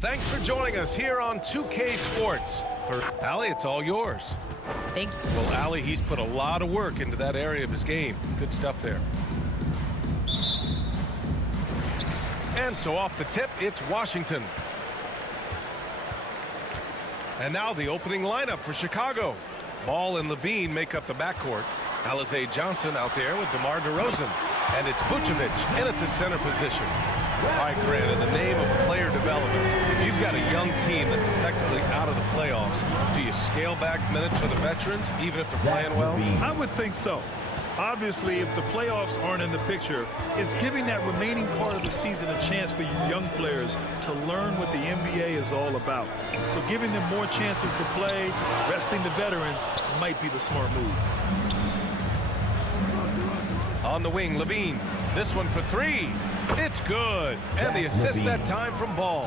Thanks for joining us here on 2K Sports. For Allie, it's all yours. Thank you. Well, Allie, he's put a lot of work into that area of his game. Good stuff there. And so off the tip, it's Washington. And now the opening lineup for Chicago. Ball and Levine make up the backcourt. Alize Johnson out there with DeMar DeRozan. And it's Vucevic in at the center position. All right, Grant, in the name of player development, if you've got a young team that's effectively out of the playoffs, do you scale back minutes for the veterans, even if they're playing well? I would think so. Obviously, if the playoffs aren't in the picture, it's giving that remaining part of the season a chance for young players to learn what the NBA is all about. So giving them more chances to play, resting the veterans, might be the smart move. On the wing, Levine. This one for three. It's good. And the assist that time from Ball.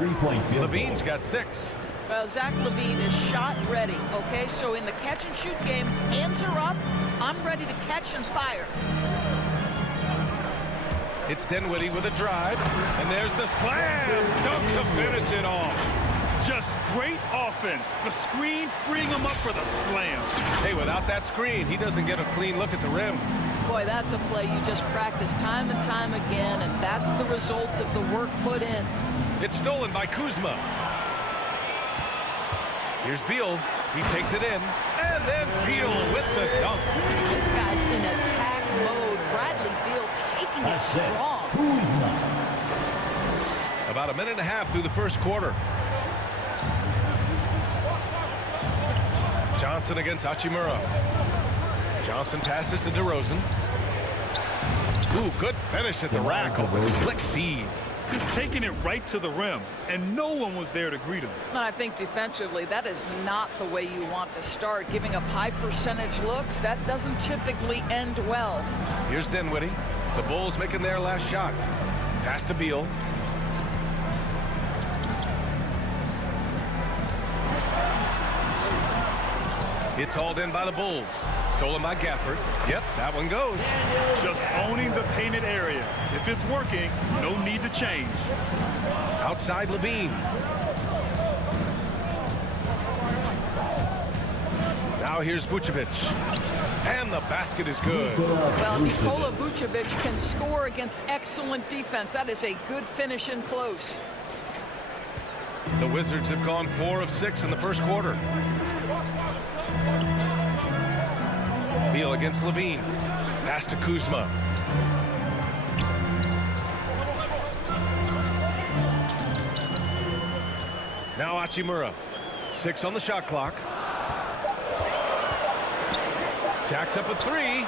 Levine's got 6. Well, Zach LaVine is shot ready, okay? So in the catch-and-shoot game, hands are up. I'm ready to catch and fire. It's Dinwiddie with a drive. And there's the slam. Dunk to finish it off. Just great offense. The screen freeing him up for the slam. Hey, without that screen, he doesn't get a clean look at the rim. Boy, that's a play you just practice time and time again, and that's the result of the work put in. It's stolen by Kuzma. Here's Beal. He takes it in. And then Beal with the dunk. This guy's in attack mode. Bradley Beal taking it strong. About a minute and a half through the first quarter. Johnson against Hachimura. Johnson passes to DeRozan. Ooh, good finish at the rack off the slick feed. Just taking it right to the rim, and no one was there to greet him. I think defensively, that is not the way you want to start. Giving up high percentage looks, that doesn't typically end well. Here's Dinwiddie. The Bulls making their last shot. Pass to Beal. It's hauled in by the Bulls. Stolen by Gafford. Yep, that one goes. Just owning the painted area. If it's working, no need to change. Outside Levine. Now here's Vucevic. And the basket is good. Well, Nikola Vucevic can score against excellent defense. That is a good finish in close. The Wizards have gone 4 of 6 in the first quarter. Beal against Levine. Pass to Kuzma. Now Hachimura. 6 on the shot clock. Jacks up a 3.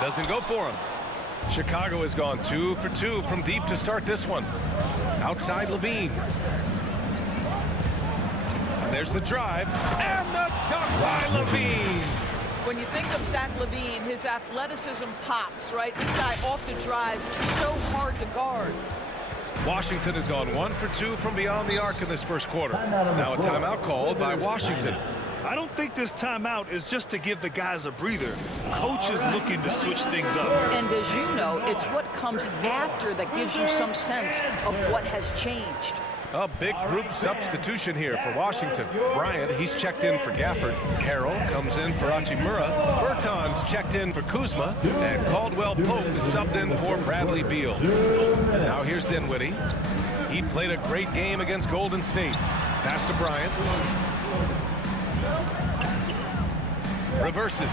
Doesn't go for him. Chicago has gone 2 for 2 from deep to start this one. Outside Levine. And there's the drive. And the dunk by Levine. When you think of Zach LaVine, his athleticism pops, right? This guy off the drive, so hard to guard. Washington has gone 1 for 2 from beyond the arc in this first quarter. Now a timeout called by Washington. I don't think this timeout is just to give the guys a breather. Coach is looking to switch things up. And as you know, it's what comes after that gives you some sense of what has changed. A big group substitution here for Washington. Bryant, he's checked in for Gafford. Harrell comes in for Hachimura. Bertans checked in for Kuzma. And Caldwell Pope is subbed in for Bradley Beal. Now here's Dinwiddie. He played a great game against Golden State. Pass to Bryant. Reverses.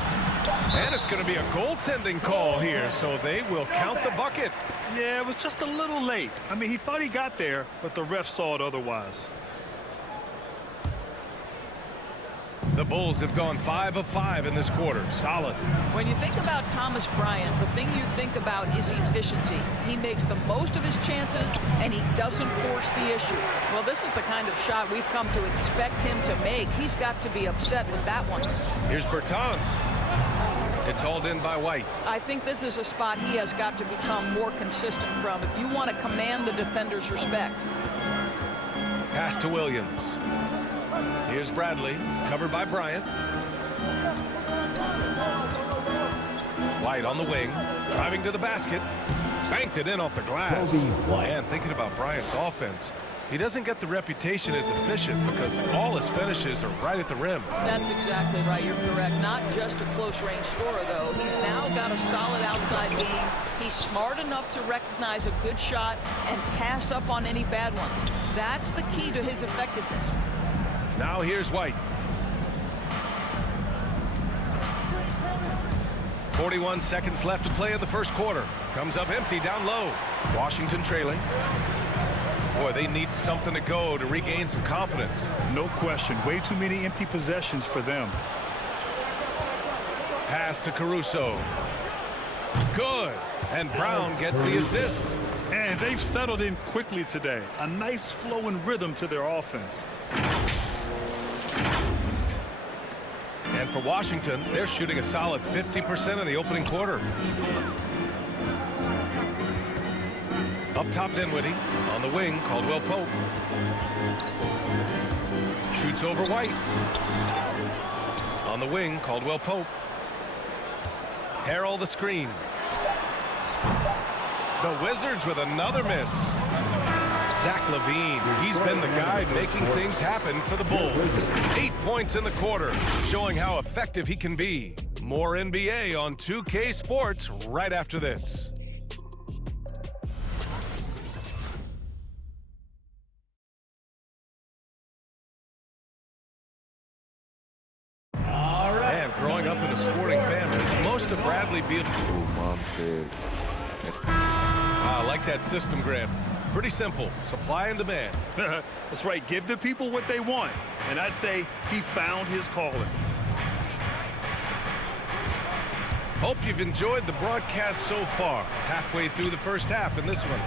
And it's going to be a goaltending call here, so they will count the bucket. Yeah, it was just a little late. I mean, he thought he got there, but the ref saw it otherwise. The Bulls have gone 5 of 5 in this quarter. Solid. When you think about Thomas Bryant, the thing you think about is efficiency. He makes the most of his chances, and he doesn't force the issue. Well, this is the kind of shot we've come to expect him to make. He's got to be upset with that one. Here's Bertans. It's hauled in by White. I think this is a spot he has got to become more consistent from if you want to command the defender's respect. Pass to Williams. Here's Bradley, covered by Bryant. White on the wing, driving to the basket. Banked it in off the glass. And thinking about Bryant's offense, He doesn't get the reputation as efficient because all his finishes are right at the rim. That's exactly right. You're correct. Not just a close-range scorer, though. He's now got a solid outside game. He's smart enough to recognize a good shot and pass up on any bad ones. That's the key to his effectiveness. Now here's White. 41 seconds left to play in the first quarter. Comes up empty down low. Washington trailing. Boy, they need something to go to regain some confidence. No question. Way too many empty possessions for them. Pass to Caruso. Good. And Brown gets the assist. And they've settled in quickly today. A nice flow and rhythm to their offense. And for Washington, they're shooting a solid 50% in the opening quarter. Up top, Dinwiddie. On the wing, Caldwell Pope. Shoots over White. On the wing, Caldwell Pope. Harrell the screen. The Wizards with another miss. Zach LaVine, he's been the guy making things happen for the Bulls. 8 points in the quarter, showing how effective he can be. More NBA on 2K Sports right after this. And growing up in a sporting family, most of Bradley Beal. Mom said. I like that system, Graham. Pretty simple. Supply and demand. That's right. Give the people what they want. And I'd say he found his calling. Hope you've enjoyed the broadcast so far. Halfway through the first half in this one.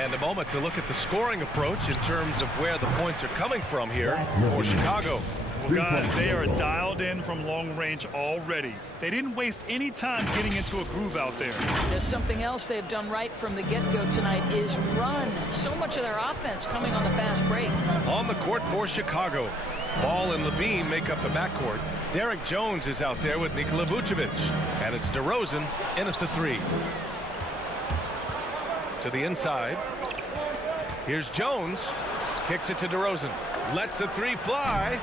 And a moment to look at the scoring approach in terms of where the points are coming from here for Chicago. Well, guys, they are dialed in from long range already. They didn't waste any time getting into a groove out there. There's something else they've done right from the get-go tonight is run. So much of their offense coming on the fast break. On the court for Chicago. Ball and LaVine make up the backcourt. Derek Jones is out there with Nikola Vucevic. And it's DeRozan in at the three. To the inside. Here's Jones. Kicks it to DeRozan. Lets the three fly.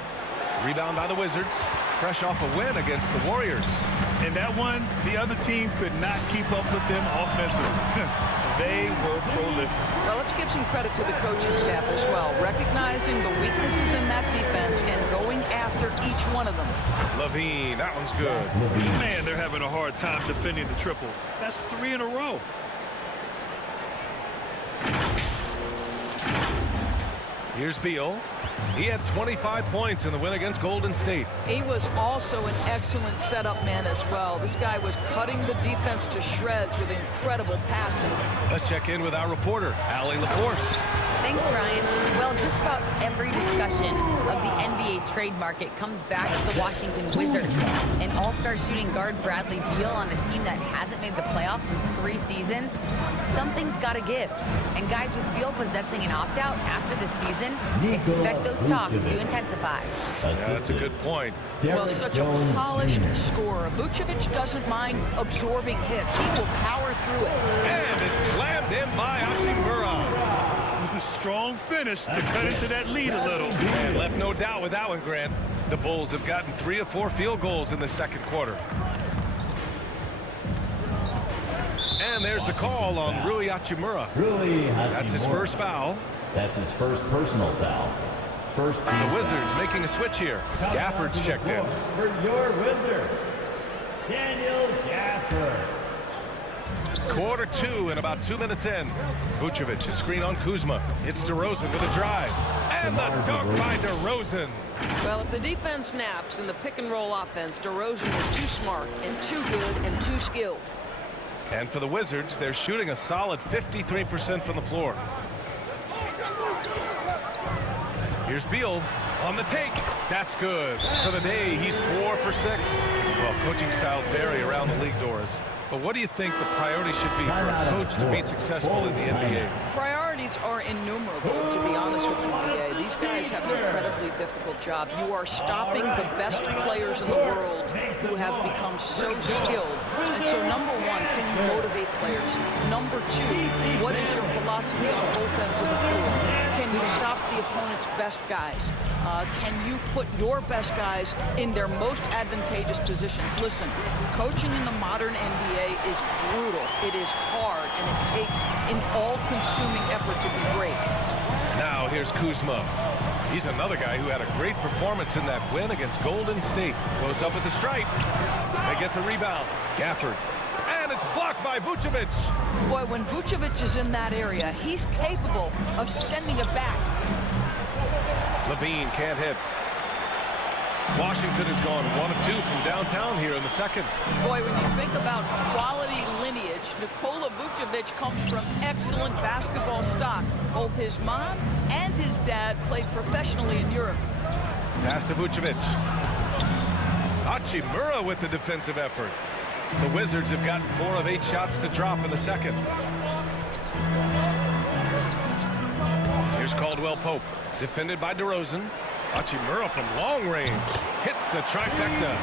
Rebound by the Wizards. Fresh off a win against the Warriors. And that one, the other team could not keep up with them offensively. They were prolific. Well, let's give some credit to the coaching staff as well, recognizing the weaknesses in that defense and going after each one of them. LaVine, that one's good. Man, they're having a hard time defending the triple. That's 3 in a row. Here's Beal. He had 25 points in the win against Golden State. He was also an excellent setup man as well. This guy was cutting the defense to shreds with incredible passing. Let's check in with our reporter, Allie LaForce. Thanks, Brian. Well, just about every discussion of the NBA trade market comes back to the Washington Wizards. And all-star shooting guard Bradley Beal on a team that hasn't made the playoffs in 3 seasons. Something's got to give. And guys, with Beal possessing an opt-out after the season, expect those talks to intensify. Yeah, that's a good point. Well, such a polished scorer. Vucevic doesn't mind absorbing hits. He will power through it. And it's slammed in by Hachimura. A strong finish to cut into that lead a little. And left no doubt with that one, Grant. The Bulls have gotten 3 of 4 field goals in the second quarter. And there's the call on Rui Hachimura. That's his first foul. That's his first personal foul. First team. The Wizards making a switch here. Gafford's checked in. For your Wizard, Daniel Gafford. Quarter 2 and about 2 minutes in. Vucevic, a screen on Kuzma. It's DeRozan with a drive. And the dunk by DeRozan. Well, if the defense naps in the pick-and-roll offense, DeRozan is too smart and too good and too skilled. And for the Wizards, they're shooting a solid 53% from the floor. Here's Beal on the take. That's good. For the day, he's 4 for 6. Well, coaching styles vary around the league, Doris. But what do you think the priority should be for a coach to be successful in the NBA? Priority accolades are innumerable, to be honest with you, BA. These guys have an incredibly difficult job. You are stopping the best players in the world who have become so skilled. And so, number one, can you motivate players? Number two, what is your philosophy on both ends of the floor? Can you stop the opponent's best guys? Can you put your best guys in their most advantageous positions? Listen, coaching in the modern NBA is brutal. It is hard, and it takes an all-consuming effort to be great. Now here's Kuzma. He's another guy who had a great performance in that win against Golden State. Goes up at the stripe. They get the rebound. Gafford. And it's blocked by Vucevic. Boy, when Vucevic is in that area, he's capable of sending it back. Levine can't hit. Washington has gone 1 of 2 from downtown here in the second. Boy, when you think about quality lineage, Nikola Vucevic comes from excellent basketball stock. Both his mom and his dad played professionally in Europe. Pass to Vucevic. Hachimura with the defensive effort. The Wizards have gotten 4 of 8 shots to drop in the second. Here's Caldwell Pope, defended by DeRozan. Hachimura from long range hits the trifecta.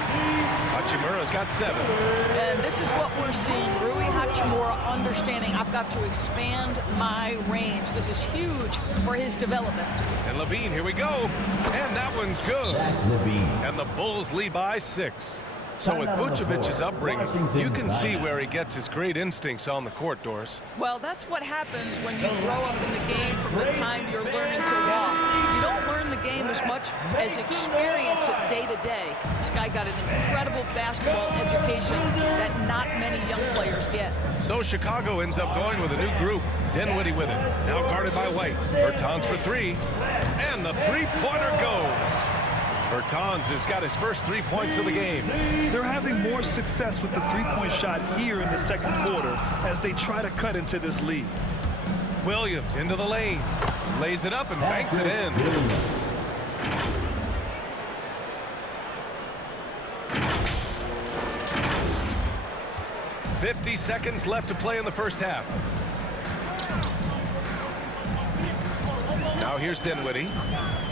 Hachimura's got 7. And this is what we're seeing. Rui Hachimura understanding I've got to expand my range. This is huge for his development. And Levine, here we go. And that one's good. Levine. And the Bulls lead by 6. So with Vucevic's upbringing, you can see where he gets his great instincts on the court, Doris. Well, that's what happens when you grow up in the game from the time you're learning to walk. You don't learn the game as much as experience it day to day. This guy got an incredible basketball education that not many young players get. So Chicago ends up going with a new group. Dinwiddie with it. Now guarded by White. Bertans for 3. And the three-pointer goes. Bertans has got his first 3 points of the game. They're having more success with the three-point shot here in the second quarter as they try to cut into this lead. Williams into the lane. Lays it up and banks it in. 50 seconds left to play in the first half. Now here's Dinwiddie,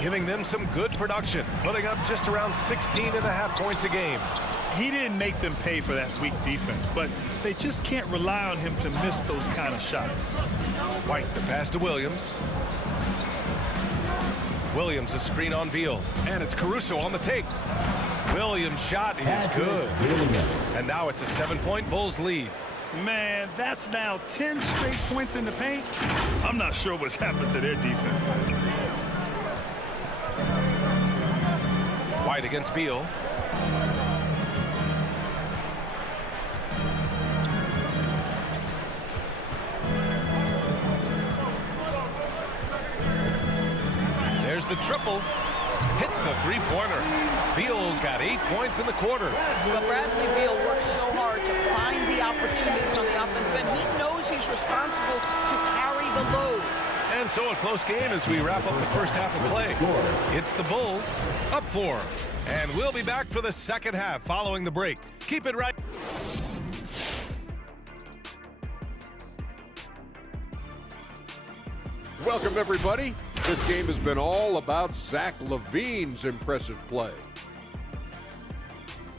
giving them some good production, putting up just around 16.5 points a game. He didn't make them pay for that weak defense, but they just can't rely on him to miss those kind of shots. White, the pass to Williams. Williams, a screen on Beal, and it's Caruso on the take. Williams' shot is good. And now it's a 7-point Bulls lead. Man, that's now 10 straight points in the paint. I'm not sure what's happened to their defense. White against Beal. There's the triple. Hits the three-pointer. Beal's got 8 points in the quarter. Well, Bradley Beal works so hard to find the opportunities on the offensive end. He knows he's responsible to carry the load. And so a close game as we wrap up the first half of play. It's the Bulls up 4. And we'll be back for the second half following the break. Keep it right. Welcome, everybody. This game has been all about Zach LaVine's impressive play.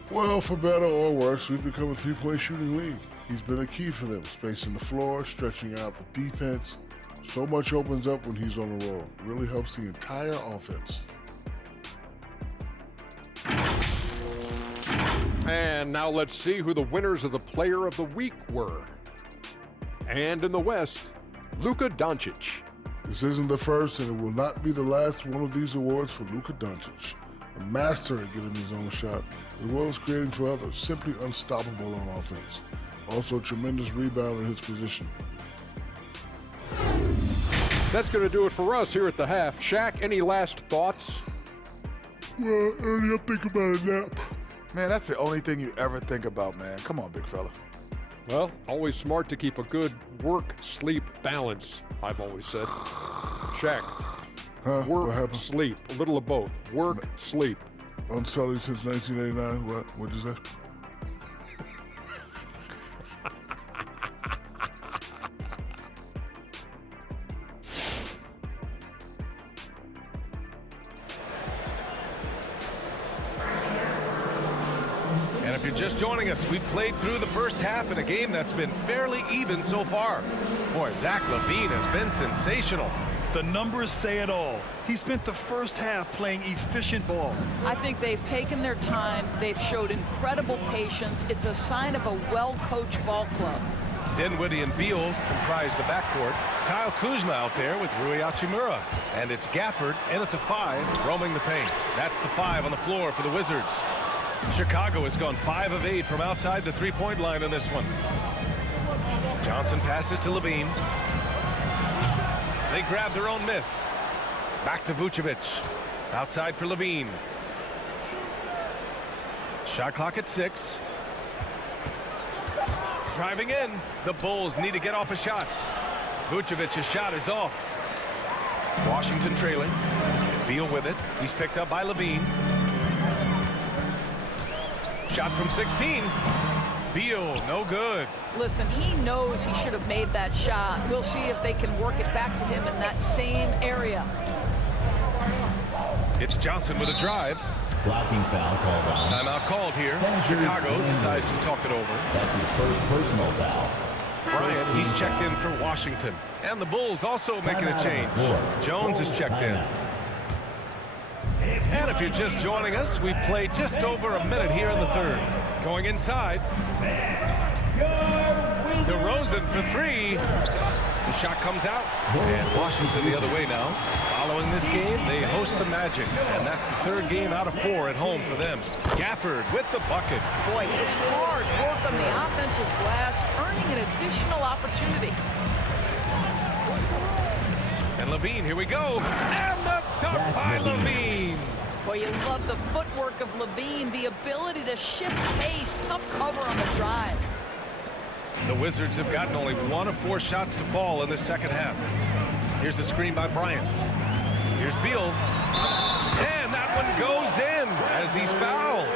Well, for better or worse, we've become a three-point shooting league. He's been a key for them, spacing the floor, stretching out the defense. So much opens up when he's on the roll. It really helps the entire offense. And now let's see who the winners of the Player of the Week were. And in the West, Luka Doncic. This isn't the first, and it will not be the last one of these awards for Luka Doncic. A master at getting his own shot, as well as creating for others. Simply unstoppable on offense. Also a tremendous rebounder in his position. That's going to do it for us here at the half. Shaq, any last thoughts? Well, Ernie, I'm thinking about a nap. Man, that's the only thing you ever think about, man. Come on, big fella. Well, always smart to keep a good work-sleep balance, I've always said. Shaq, Huh? What work, happened? sleep, a little of both. Work, sleep. Unsullied since 1989. What'd you say? if you're just joining us, we've played through the first half in a game that's been fairly even so far. Boy, Zach LaVine has been sensational. The numbers say it all. He spent the first half playing efficient ball. I think they've taken their time. They've showed incredible patience. It's a sign of a well-coached ball club. Dinwiddie and Beal comprise the backcourt. Kyle Kuzma out there with Rui Hachimura. And it's Gafford in at the 5, roaming the paint. That's the 5 on the floor for the Wizards. Chicago has gone 5 of 8 from outside the three-point line in this one. Johnson passes to LaVine. They grab their own miss. Back to Vucevic. Outside for LaVine. Shot clock at 6. Driving in. The Bulls need to get off a shot. Vucevic's shot is off. Washington trailing. Beal with it. He's picked up by LaVine. Shot from 16. Beal, no good. Listen, he knows he should have made that shot. We'll see if they can work it back to him in that same area. It's Johnson with a drive. Blocking foul called on. Timeout called here. Chicago decides to talk it over. That's his first personal foul. Bryant, he's checked in for Washington. And the Bulls also making a change. Jones is checked in. And if you're just joining us, we played just over a minute here in the third. Going inside. DeRozan for 3. The shot comes out. And Washington the other way now. Following this game, they host the Magic. And that's the third game out of 4 at home for them. Gafford with the bucket. Boy, it's hard work on the offensive glass, earning an additional opportunity. And LaVine, here we go. And the dunk by LaVine. Boy, you love the footwork of LaVine, the ability to shift pace, tough cover on the drive. The Wizards have gotten only 1 of 4 shots to fall in the second half. Here's the screen by Bryant. Here's Beal. And that one goes in as he's fouled.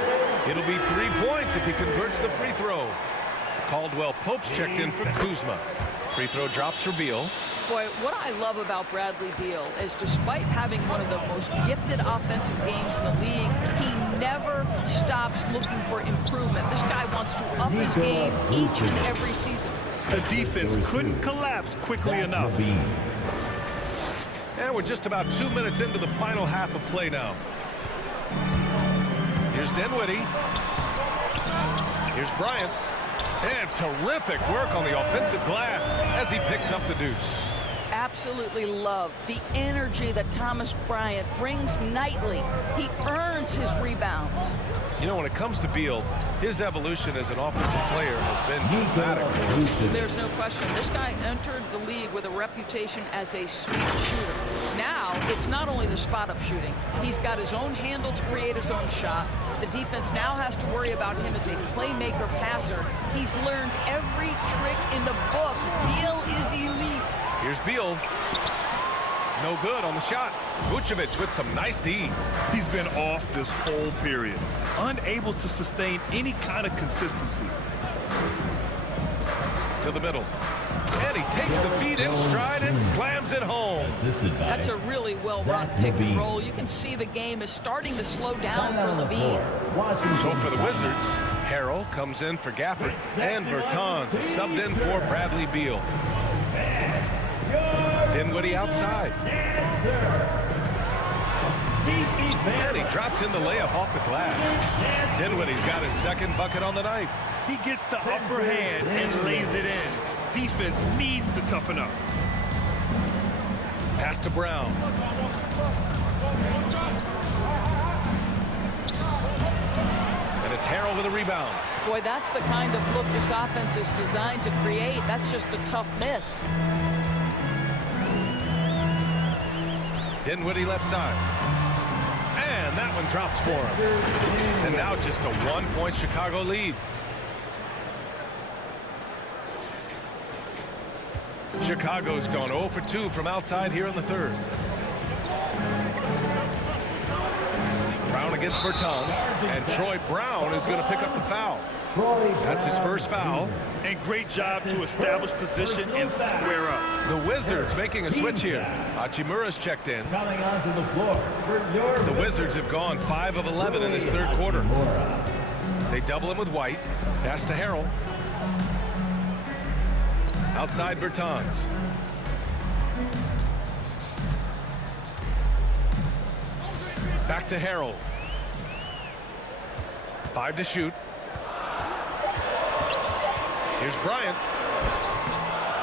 It'll be 3 points if he converts the free throw. Caldwell Pope's checked in for Kuzma. Free throw drops for Beal. Boy, what I love about Bradley Beal is despite having one of the most gifted offensive games in the league, he never stops looking for improvement. This guy wants to up his game each and every season. The defense couldn't collapse quickly enough. And we're just about 2 minutes into the final half of play now. Here's Dinwiddie. Here's Bryant. And terrific work on the offensive glass as he picks up the deuce. Absolutely love the energy that Thomas Bryant brings nightly. He earns his rebounds. You know, when it comes to Beal, his evolution as an offensive player has been dramatic. There's no question. This guy entered the league with a reputation as a sweep shooter. Now, it's not only the spot-up shooting. He's got his own handle to create his own shot. The defense now has to worry about him as a playmaker passer. He's learned every trick in the book. Beal is elite. Here's Beal. No good on the shot. Vucevic with some nice D. He's been off this whole period, unable to sustain any kind of consistency. To the middle. And he takes the feed in stride and slams it home. That's a really well-run pick and roll. You can see the game is starting to slow down for LaVine. So for the Wizards, Harrell comes in for Gafford, and Bertans is subbed in for Bradley Beal. Dinwiddie outside. And he drops in the layup off the glass. Dinwiddie's got his second bucket on the night. He gets the upper hand and lays it in. Defense needs to toughen up. Pass to Brown. And it's Harrell with a rebound. Boy, that's the kind of look this offense is designed to create. That's just a tough miss. Dinwiddie left side. And that one drops for him. And now just a 1-point Chicago lead. Chicago's gone 0 for 2 from outside here in the third. Brown against Bertans, and Troy Brown is going to pick up the foul. That's his first foul. And great job to establish position and square up. The Wizards making a switch here. Hachimura's checked in. Coming onto the floor. The Wizards have gone 5 of 11 in this third quarter. They double him with White. Pass to Harrell. Outside Bertans. Back to Harrell. 5 to shoot. Here's Bryant.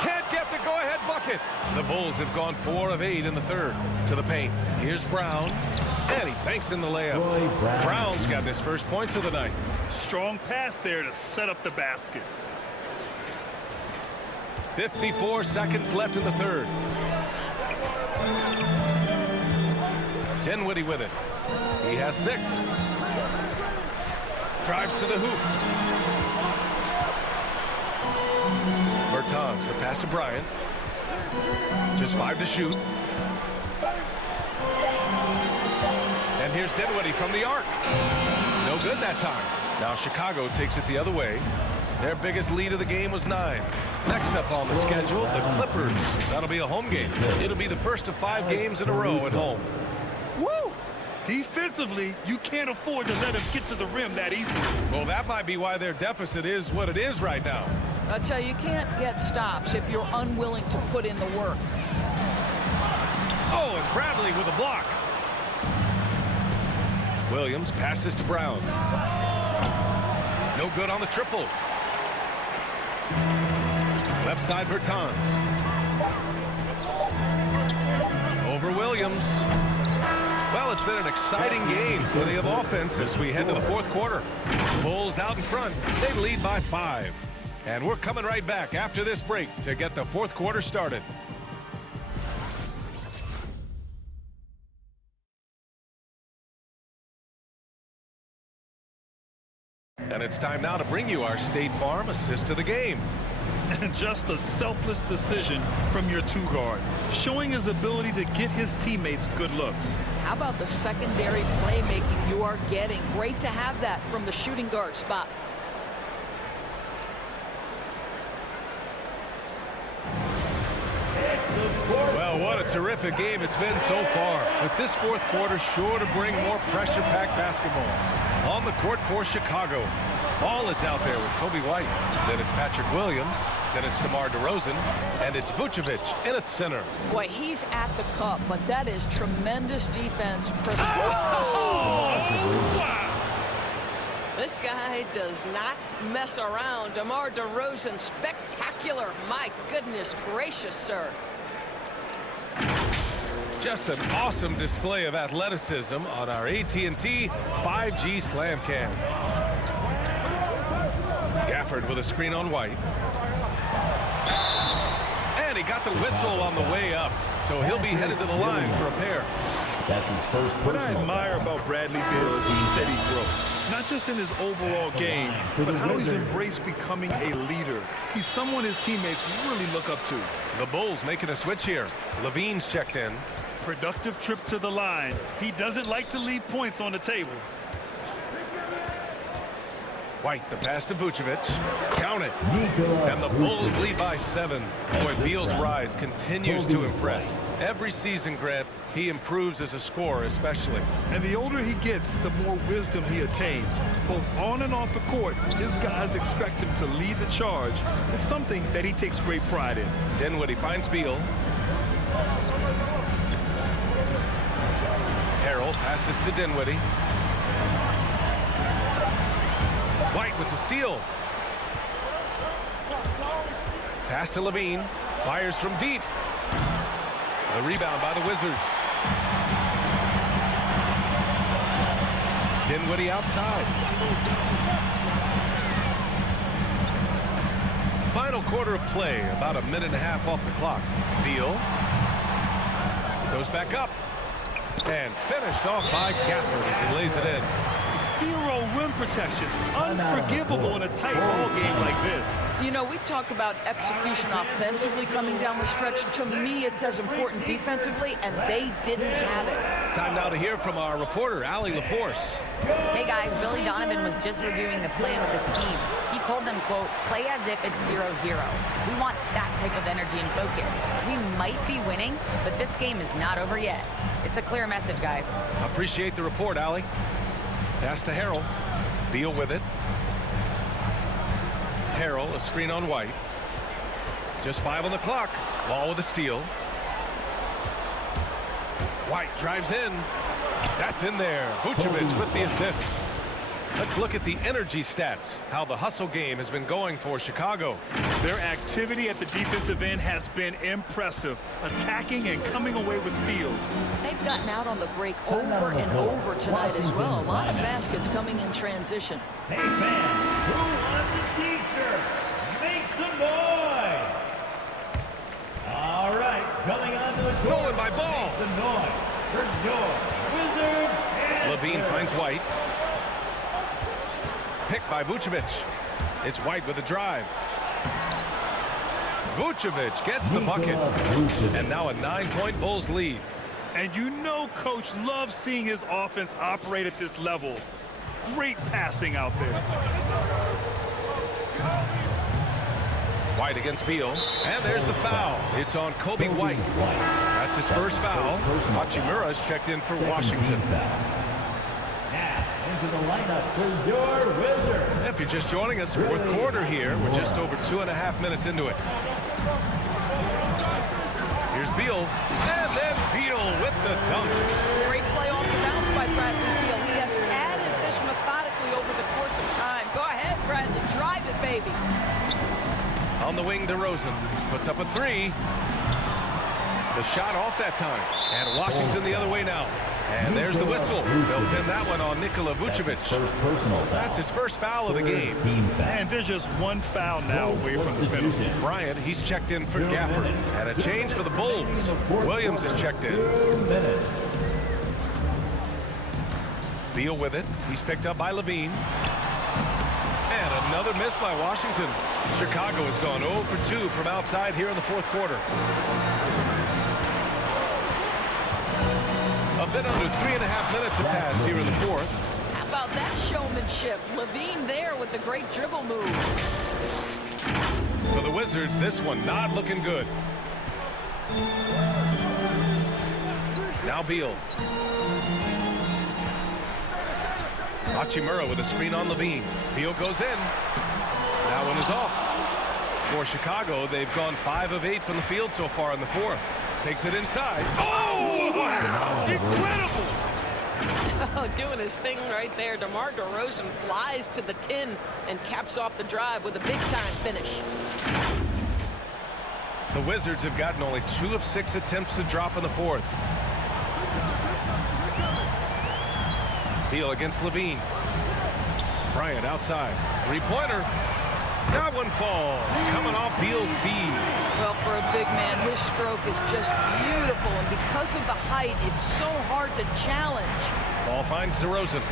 Can't get the go-ahead bucket. The Bulls have gone 4 of 8 in the third. To the paint. Here's Brown. And he banks in the layup. Brown's got his first points of the night. Strong pass there to set up the basket. 54 seconds left in the third. Dinwiddie with it. He has 6. Drives to the hoop. Bertans, the pass to Bryant. Just 5 to shoot. And here's Dinwiddie from the arc. No good that time. Now Chicago takes it the other way. Their biggest lead of the game was 9. Next up on the schedule, the Clippers. That'll be a home game. It'll be the first of 5 games in a row at home. Woo! Defensively, you can't afford to let him get to the rim that easily. Well, that might be why their deficit is what it is right now. I'll tell you, you can't get stops if you're unwilling to put in the work. Oh, and Bradley with a block. Williams passes to Brown. No good on the triple. Left side Bertans. Over Williams. Well, it's been an exciting game. Plenty of offense as we head to the fourth quarter. Bulls out in front. They lead by 5. And we're coming right back after this break to get the fourth quarter started. And it's time now to bring you our State Farm assist of the game. And just a selfless decision from your 2-guard, showing his ability to get his teammates good looks. How about the secondary playmaking you are getting? Great to have that from the shooting guard spot. Well, what a terrific game it's been so far. But this fourth quarter sure to bring more pressure-packed basketball. On the court for Chicago. Ball is out there with Kobe White. Then it's Patrick Williams. Then it's DeMar DeRozan. And it's Vucevic in its center. Boy, he's at the cup, but that is tremendous defense. This guy does not mess around. DeMar DeRozan, spectacular. My goodness gracious, sir. Just an awesome display of athleticism on our AT&T 5G Slam Cam. Gafford with a screen on White. And he got the whistle on the way up, so he'll be headed to the line for a pair. That's his first What I personal. admire about Bradley Beal is his steady growth. Not just in his overall game, but how he's embraced becoming a leader. He's someone his teammates really look up to. The Bulls making a switch here. Levine's checked in. Productive trip to the line. He doesn't like to leave points on the table. White, the pass to Vucevic. Count it. And the Bulls lead by 7. Boy, Beal's rise continues to impress. Every season, Grant, he improves as a scorer especially. And the older he gets, the more wisdom he attains. Both on and off the court, his guys expect him to lead the charge. It's something that he takes great pride in. Dinwiddie finds Beal. Harrell passes to Dinwiddie. White with the steal. Pass to Levine. Fires from deep. The rebound by the Wizards. Dinwiddie outside. Final quarter of play, about a minute and a half off the clock. Beal goes back up and finished off by Gafford as he lays it in. Zero rim protection. Unforgivable in a tight ball game like this. You know, we talk about execution offensively coming down the stretch. To me, it's as important defensively, and they didn't have it. Time now to hear from our reporter, Allie LaForce. Hey guys, Billy Donovan was just reviewing the plan with his team. He told them, quote, play as if it's 0-0. We want that type of energy and focus. We might be winning, but this game is not over yet. It's a clear message, guys. Appreciate the report, Allie. Pass to Harrell. Beal with it. Harrell, a screen on White. Just 5 on the clock. Ball with a steal. White drives in. That's in there. Vucevic with the assist. Let's look at the energy stats, how the hustle game has been going for Chicago. Their activity at the defensive end has been impressive, attacking and coming away with steals. They've gotten out on the break over and over tonight as well. A lot of baskets coming in transition. Hey fans, who wants a t-shirt? Make some noise! All right, coming on to the court. Stolen by Ball. Make some noise for your Wizards. Levine finds White. Picked by Vucevic. It's White with a drive. Vucevic gets the bucket. And now a 9-point Bulls lead. And you know Coach loves seeing his offense operate at this level. Great passing out there. White against Beal. And there's the foul. It's on Kobe White. That's his first foul. Hachimura's checked in for Washington. Into the lineup for your Wizards. If you're just joining us, fourth quarter here. We're just over 2.5 minutes into it. Here's Beal. And then Beal with the dunk. Great play off the bounce by Bradley Beal. He has added this methodically over the course of time. Go ahead, Bradley. Drive it, baby. On the wing, DeRozan puts up a 3. The shot off that time. And Washington the other way now. And there's the whistle. They'll pin that one on Nikola Vucevic. That's his first foul of the game. And there's just one foul now away from the penalty. Bryant, he's checked in for Gafford. And a change for the Bulls. Williams is checked in. Beal with it. He's picked up by Levine. And another miss by Washington. Chicago has gone 0 for 2 from outside here in the fourth quarter. A bit under 3.5 minutes have passed here in the fourth. How about that showmanship? Levine there with the great dribble move. For the Wizards, this one not looking good. Now Beal. Hachimura with a screen on Levine. Beal goes in. That one is off. For Chicago, they've gone 5 of 8 from the field so far in the fourth. Takes it inside. Oh, wow! Incredible! Oh, doing his thing right there. DeMar DeRozan flies to the tin and caps off the drive with a big-time finish. The Wizards have gotten only 2 of 6 attempts to drop in the fourth. Beal against Levine. Bryant outside. Three-pointer. That one falls. Coming off Beal's feed. Well, for a big man, his stroke is just beautiful. And because of the height, it's so hard to challenge. Ball finds DeRozan.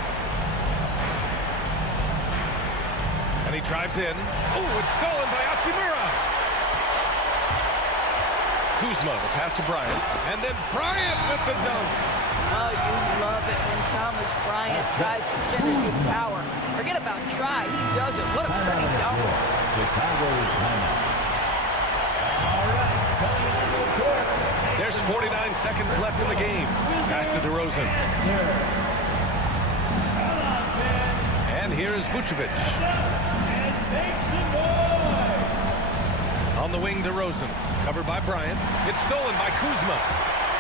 And he drives in. Oh, it's stolen by Hachimura. Kuzma, the pass to Bryant. And then Bryant with the dunk. Oh, you love it when Thomas Bryant tries to finish with power. Forget about try. He does it. What a pretty dunk. Chicago timeout. All right, coming on the court. There's 49 seconds left in the game. Pass to DeRozan. And here's Vucevic. On the wing, DeRozan. Covered by Bryant. It's stolen by Kuzma.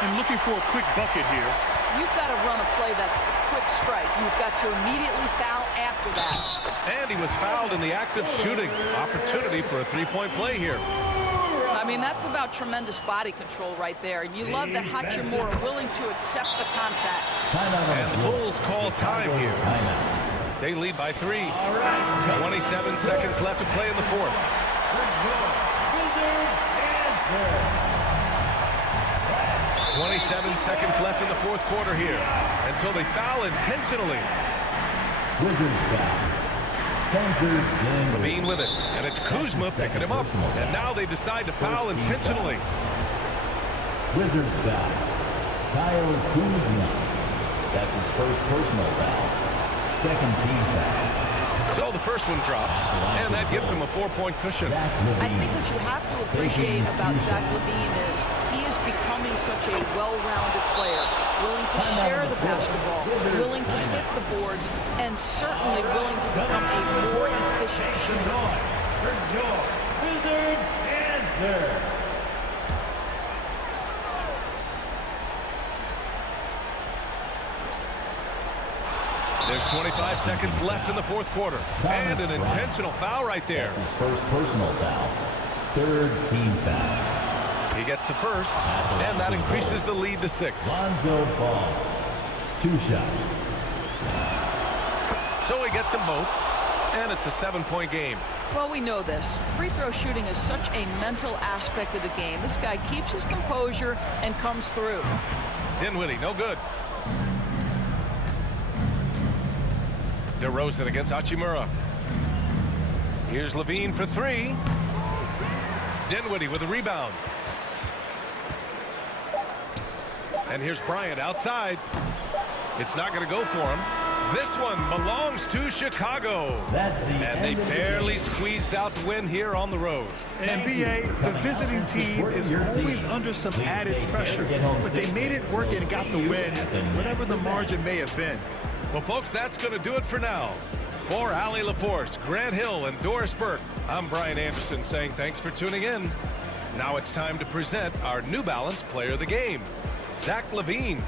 And looking for a quick bucket here. You've got to run a play that's a quick strike. You've got to immediately foul after that. And he was fouled in the act of shooting. Opportunity for a three-point play here. I mean, that's about tremendous body control right there. And you love that Hachimura willing to accept the contact. And the Bulls call time here. They lead by 3. 27 seconds left to play in the fourth. 27 seconds left in the fourth quarter here. And so they foul intentionally. Wizards foul. Spencer Dinwiddie. Levine with it. And it's Kuzma picking him up. And now they decide to foul intentionally. Wizards foul. Kyle Kuzma. That's his first personal foul. Second team foul. So the first one drops, and that gives him a 4-point cushion. I think what you have to appreciate about Zach LaVine is he is becoming such a well-rounded player, willing to share the basketball, willing to hit the boards, and certainly willing to become a more efficient shooter. for your Wizards answer. There's 25 seconds left in the fourth quarter. And an intentional foul right there. That's his first personal foul. Third team foul. He gets the first, and that increases the lead to 6. Lonzo Ball. 2 shots. So he gets them both, and it's a 7-point game. Well, we know this. Free throw shooting is such a mental aspect of the game. This guy keeps his composure and comes through. Dinwiddie, no good. DeRozan against Hachimura. Here's Levine for 3. Dinwiddie with a rebound. And here's Bryant outside. It's not going to go for him. This one belongs to Chicago. And they barely squeezed out the win here on the road. NBA, the visiting team is always under some added pressure, but they made it work and got the win, whatever the margin may have been. Well, folks, that's going to do it for now. For Allie LaForce, Grant Hill, and Doris Burke, I'm Brian Anderson saying thanks for tuning in. Now it's time to present our New Balance Player of the Game, Zach LaVine.